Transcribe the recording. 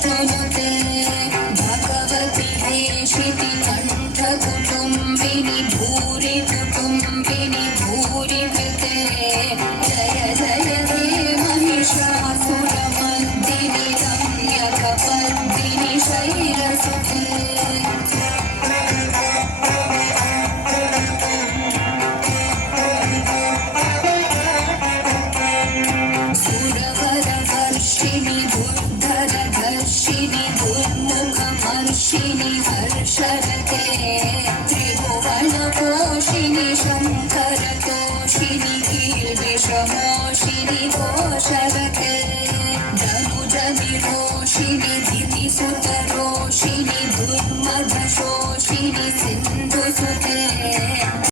विष्णुनुते भगवति हेशिति कण्ठकुटुम्बिनि भूरि कुटुम्बिनि भूरि कृते जय जय हे महिषासुरमर्दिनि रम्यकपर्दिनि शैलसुते सुरवरवर्षिणि दुर्धरधर्षिणि दुर्मुखमर्षिणि हर्षरते त्रिभुवनपोषिणि शङ्करतोषिणि कीर्विषमोषिणि घोषरते धनुजनिरोषिणि धितिसुतरोषिणि दुर्मधशोषिणि सिन्धुसुते